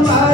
my